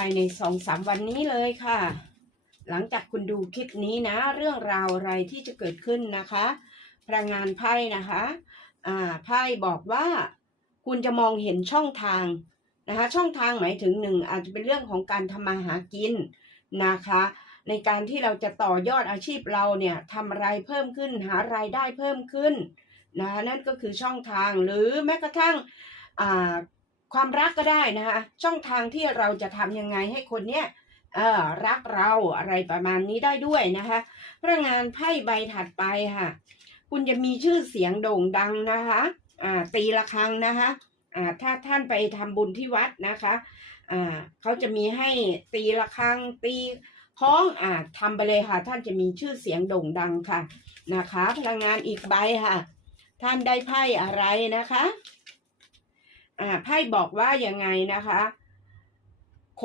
ายในสองสามวันนี้เลยค่ะ หลังจากคุณดูคลิปนี้นะ เรื่องราวอะไรที่จะเกิดขึ้นนะคะพลังงานไพ่นะคะอ่าไพ่บอกว่า คุณจะมองเห็นช่องทางนะคะ ช่องทางหมายถึงหนึ่งอาจจะเป็นเรื่องของการทำมาหากินนะคะ ในการที่เราจะต่อยอดอาชีพเราเนี่ยทำอะไรเพิ่มขึ้นหารายได้เพิ่มขึ้นนะคะนั่นก็คือช่องทางหรือแม้กระทั่ง ความรักก็ได้นะคะ ช่องทางที่เราจะทำยังไงให้คนเนี้ยเออรักเราอะไรประมาณนี้ได้ด้วยนะคะพนักงานไพ่ใบถัดไปค่ะ คุณจะมีชื่อเสียงโด่งดังนะคะอ่าตีละครั้งนะคะอ่าถ้าท่านไปทำบุญที่วัดนะคะอ่าเขาจะมีให้ตีละครั้งตีคล้องอ่าทำไปเลยค่ะ ท่านจะมีชื่อเสียงโด่งดังค่ะนะคะ พลังงานอีกใบค่ะ ท่านได้ไพ่อะไรนะคะ ไพ่บอกว่ายังไงนะคะ